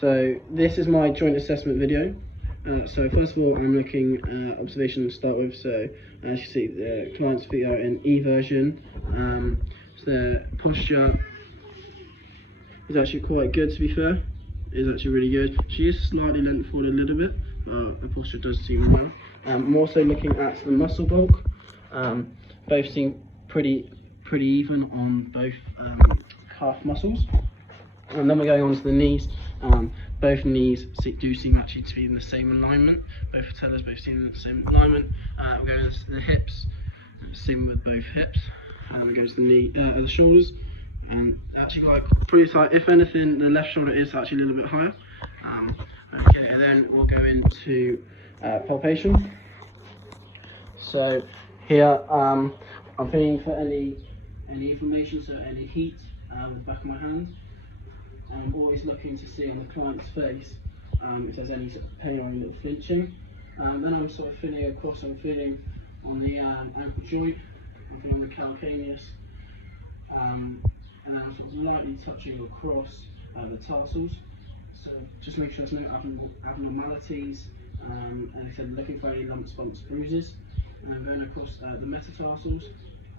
So this is my joint assessment video. So first of all, I'm looking at observation to start with. So as you see, the client's feet are in E version. So the posture is actually quite good, to be fair. It's actually really good. She is slightly leant forward a little bit, but the posture does seem well. I'm also looking at the muscle bulk. Both seem pretty even on both calf muscles. And then we're going on to the knees. Both knees do seem actually to be in the same alignment. Both patellas both seem in the same alignment. We're going to the hips. Same with both hips. And then we go to the knee, the shoulders. And actually like pretty tight. If anything, the left shoulder is actually a little bit higher. Okay, and then we'll go into palpation. So here I'm feeling for any inflammation, so any heat with the back of my hand. I'm always looking to see on the client's face if there's any sort of pain or any little flinching. Then I'm sort of feeling across. I'm feeling on the ankle joint. I'm feeling on the calcaneus. And then I'm sort of lightly touching across the tarsals. So just make sure there's no abnormalities. And like I said, looking for any lumps, bumps, bruises. And then going across the metatarsals.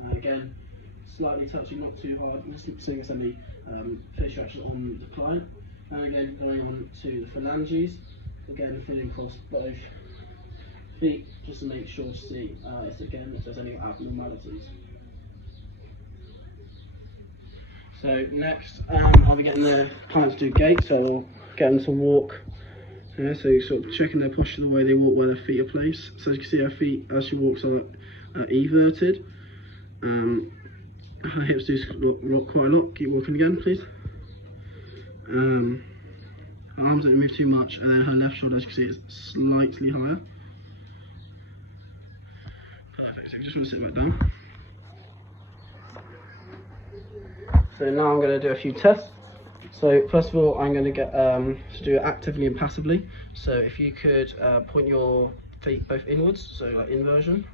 Again, slightly touching, not too hard. Just seeing if there's any facial action on the client. And again, going on to the phalanges. Again, feeling across both feet, just to make sure to see if there's any abnormalities. So next, I'll be getting the client to do gait, so we'll get them to walk. So you're sort of checking their posture, the way they walk, where their feet are placed. So as you can see, her feet as she walks are everted. Her hips do rock quite a lot. Keep walking again, please. Her arms don't move too much, and then her left shoulder, as you can see, is slightly higher. Perfect. So you just want to sit back down. So now I'm going to do a few tests. So first of all, I'm going to get to do it actively and passively. So if you could point your feet both inwards, so like inversion.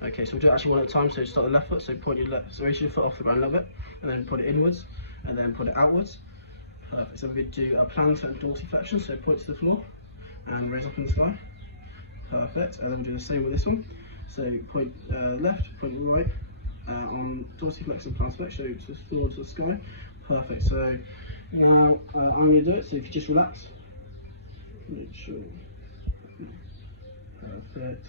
Okay, so we'll do it actually one at a time. So start the left foot, so point your left, so raise your foot off the ground a little bit, and then put it inwards, and then put it outwards. Perfect. So we could do a plantar and dorsiflexion. So point to the floor and raise up in the sky. Perfect. And then we'll do the same with this one. So point left, point right. On dorsiflexion, plantar flexion, so to the floor to the sky. Perfect. So now I'm going to do it. So if you just relax, make sure. Perfect.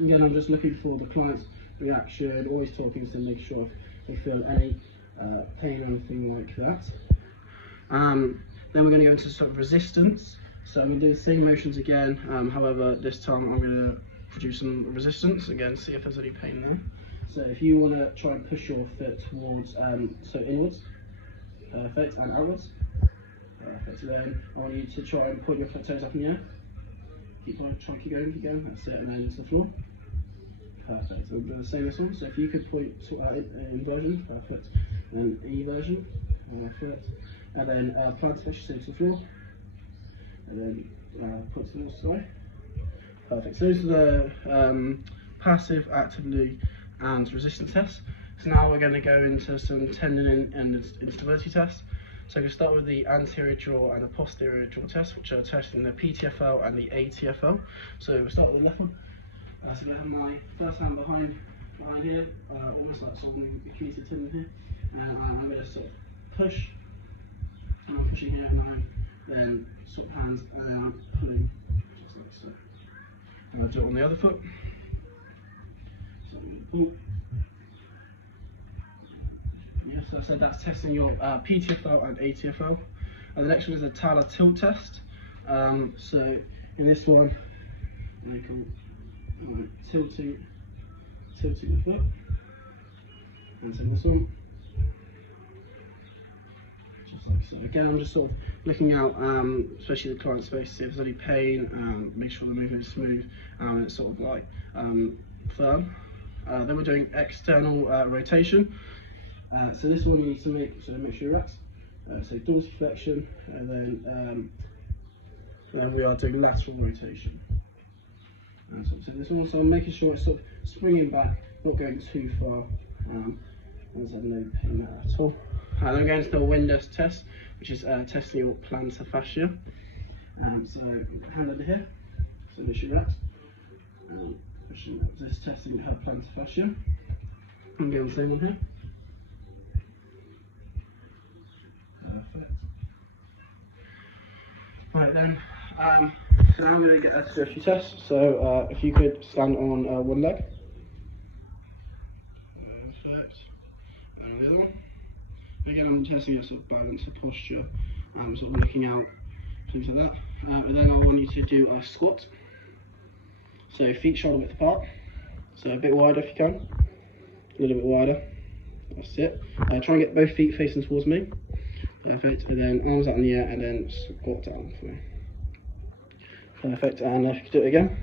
Again, I'm just looking for the client's reaction. Always talking to them, make sure they feel any pain or anything like that. Then we're going to go into sort of resistance. So I'm going to do the same motions again. However, this time I'm going to produce some resistance again, see if there's any pain there. So if you want to try and push your foot towards, so inwards, perfect, and outwards, perfect. So then I want you to try and point your toes up in the air. Keep going, keep going, that's it, and then to the floor. Perfect. So we'll do the same this one. So if you could point inversion, perfect, and then eversion, perfect, and then plantar flexion to the floor, and then point to the side. Perfect. So those are the passive, actively, and resistance tests. So now we're going to go into some tendon and instability tests. So we'll start with the anterior jaw and the posterior jaw tests, which are testing the PTFL and the ATFL. So we'll start with the left one. So I have my first hand behind here, almost like sort of the Achilles tendon here, and I'm going to sort of push, and I'm pushing here, and then swap hands, and then I'm pulling just like so. And I'll do it on the other foot. So I'm going to pull. Yeah, so I said that's testing your PTFL and ATFL. And the next one is a talar tilt test. So in this one, I can tilting the foot. And so this one, just like so. Again, I'm just sort of looking out, especially the client's face, to see if there's any pain, make sure the movement is smooth, and it's sort of like firm. Then we're doing external rotation. So this one you need to make sure you're relaxed. So dorsiflexion, and then we are doing lateral rotation. So this one, so I'm making sure it's sort of springing back, not going too far. There's no pain there at all. Then we're going to the Windus test. which is testing your plantar fascia. So hand under here, so literally that. Just testing her plantar fascia. I'm doing the same one here. Perfect. Right then, so now I'm going to get her to do a few tests. So if you could stand on one leg. Perfect. And the other one. Again, I'm testing your sort of balance, your posture, sort of looking out, things like that. And then I want you to do a squat. So feet shoulder width apart. So a bit wider if you can. A little bit wider. That's it. Try and get both feet facing towards me. Perfect. And then arms out in the air and then squat down for me. Perfect. And if you could do it again.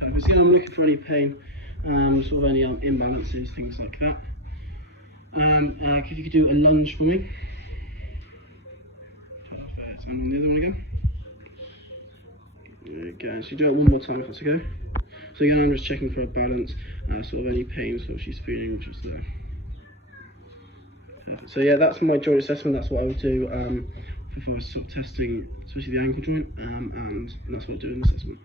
Perfect. So I'm looking for any pain, sort of any imbalances, things like that. If you could do a lunge for me. Perfect. And the other one again. Okay, so you do it one more time if that's okay. So again, I'm just checking for a balance, sort of any pain sort of she's feeling, which is there. Perfect. So yeah, that's my joint assessment. That's what I would do if I was sort of testing, especially the ankle joint, and that's what I do in the assessment.